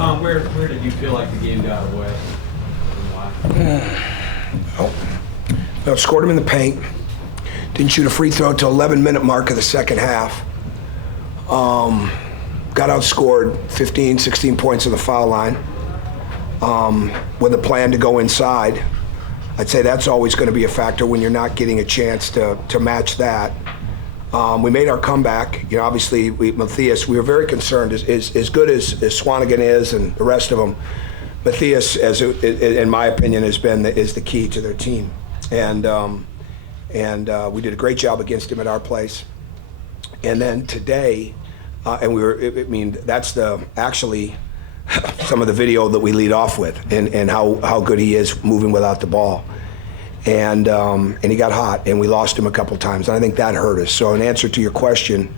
Tom, where did you feel like the game got away? And why? Well, scored him in the paint. Didn't shoot a free throw till 11-minute mark of the second half. Got outscored 15, 16 points in the foul line with a plan to go inside. I'd say that's always going to be a factor when you're not getting a chance to match that. We made our comeback. You know, obviously, Matthias, we were very concerned. As good as Swanigan is and the rest of them, Matthias, in my opinion, is the key to their team. And we did a great job against him at our place. And then today, that's actually some of the video that we lead off with, and how good he is moving without the ball. And he got hot, and we lost him a couple times, and I think that hurt us. So in answer to your question,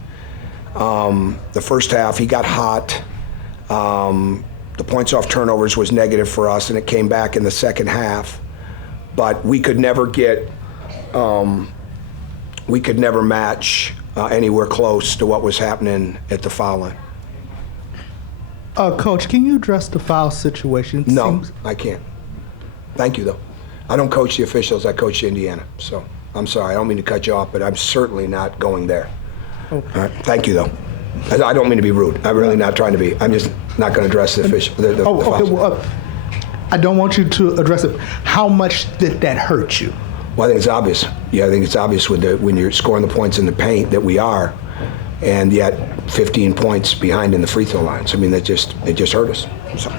the first half he got hot. The points off turnovers was negative for us, and it came back in the second half. But we could never match anywhere close to what was happening at the foul line. Coach, can you address the foul situation? No, I can't. Thank you, though. I don't coach the officials. I coach Indiana. So I'm sorry. I don't mean to cut you off, but I'm certainly not going there. Okay. All right. Thank you, though. I don't mean to be rude. I'm really not trying to be. I'm just not going to address the official. The okay. Well, I don't want you to address it. How much did that hurt you? Well, I think it's obvious. Yeah, I think it's obvious when you're scoring the points in the paint that we are, and yet 15 points behind in the free throw lines. I mean, it just hurt us. So.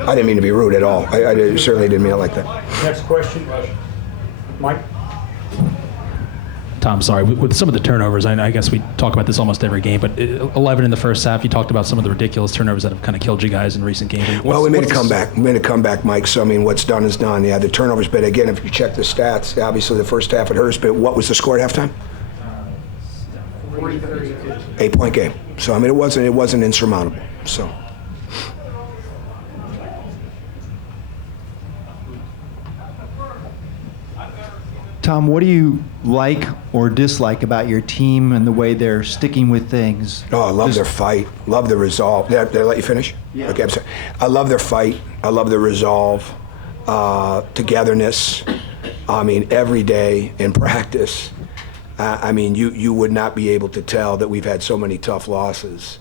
I didn't mean to be rude at all. I certainly didn't mean it like that. Next question, Mike. Tom, sorry, with some of the turnovers, I guess we talk about this almost every game, but 11 in the first half, you talked about some of the ridiculous turnovers that have kind of killed you guys in recent games. Well, we made a comeback. We made a comeback, Mike, so I mean, what's done is done. Yeah, the turnovers, but again, if you check the stats, obviously the first half it hurts, but what was the score at halftime? 8-point game. So, I mean, it wasn't insurmountable, so. Tom, what do you like or dislike about your team and the way they're sticking with things? Oh, I love their fight. Love their resolve. Did I let you finish? Yeah. Okay, I'm sorry. I love their fight. I love their resolve, togetherness. I mean, every day in practice. I mean, you would not be able to tell that we've had so many tough losses,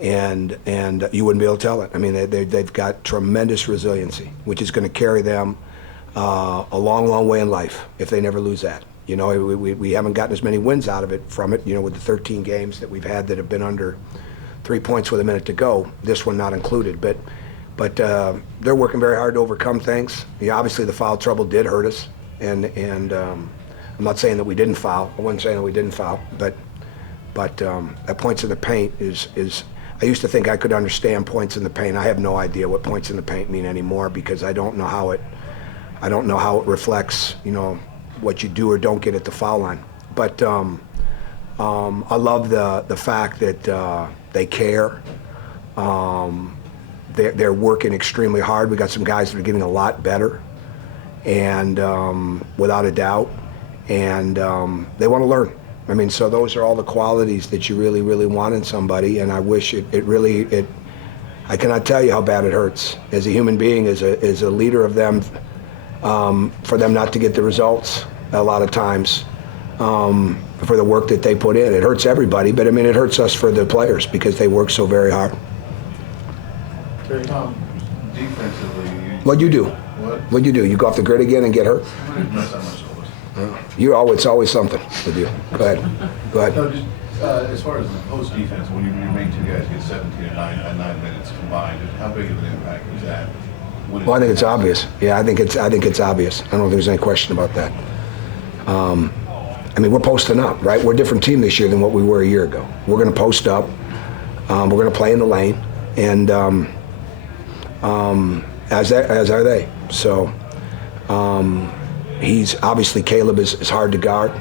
and you wouldn't be able to tell it. I mean, they've got tremendous resiliency, which is going to carry them a long, long way in life if they never lose that. You know, we haven't gotten as many wins out of it from it, you know, with the 13 games that we've had that have been under 3 points with a minute to go, this one not included. But they're working very hard to overcome things. Yeah, obviously the foul trouble did hurt us, and I'm not saying that we didn't foul. I wasn't saying that we didn't foul, but at points in the paint is I used to think I could understand points in the paint. I have no idea what points in the paint mean anymore because I don't know how it reflects, you know, what you do or don't get at the foul line. But I love the fact that they care. They're working extremely hard. We got some guys that are getting a lot better, and without a doubt, and they want to learn. I mean, so those are all the qualities that you really, really want in somebody, and I wish it really. I cannot tell you how bad it hurts as a human being, as a leader of them. For them not to get the results a lot of times for the work that they put in. It hurts everybody, but I mean, it hurts us for the players because they work so very hard. Tom, defensively, What'd you do? What? What'd you do? You go off the grid again and get hurt? It's always something with you. Go ahead. No, just as far as the post defense, when your main two guys get 17 and 9 minutes combined, how big of an impact is that? Well, I think it's obvious. Yeah, I think it's obvious. I don't think there's any question about that. I mean, we're posting up, right? We're a different team this year than what we were a year ago. We're going to post up. We're going to play in the lane, and as are they. So he's obviously Caleb is hard to guard.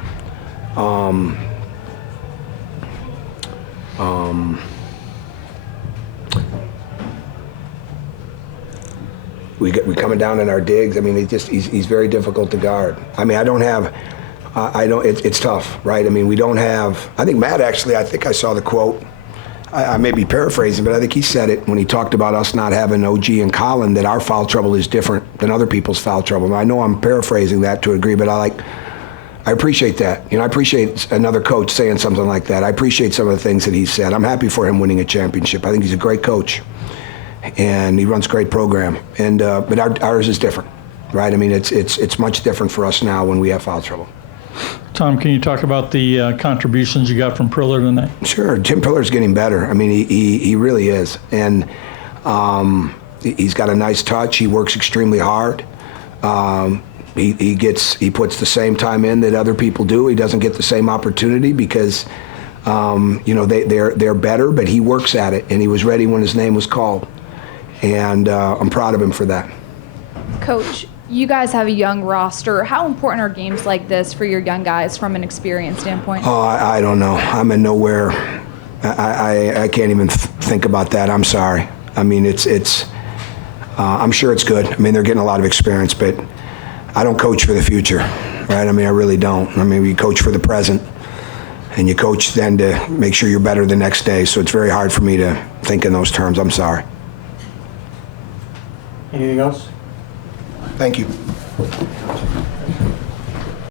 We coming down in our digs. I mean, he's very difficult to guard. I mean, it's tough, right? I mean, we don't have. I think Matt actually. I think I saw the quote I may be paraphrasing, but I think he said it when he talked about us not having OG and Colin, that our foul trouble is different than other people's foul trouble. And I know I'm paraphrasing that to a degree, but I appreciate that. I appreciate another coach saying something like that. I appreciate some of the things that he said. I'm happy for him winning a championship. I think he's a great coach, and he runs a great program. And but ours is different, right? I mean, it's much different for us now when we have foul trouble. Tom, can you talk about the contributions you got from Priller tonight? Sure. Tim Pillar's getting better. I mean, he really is. And he's got a nice touch. He works extremely hard. He puts the same time in that other people do. He doesn't get the same opportunity because, they're better, but he works at it, and he was ready when his name was called. And I'm proud of him for that. Coach, you guys have a young roster. How important are games like this for your young guys from an experience standpoint? Oh, I don't know. I'm in nowhere. I can't even think about that. I'm sorry. I mean, I'm sure it's good. I mean, they're getting a lot of experience, but I don't coach for the future, right? I mean, I really don't. I mean, we coach for the present, and you coach then to make sure you're better the next day. So it's very hard for me to think in those terms. I'm sorry. Anything else? Thank you.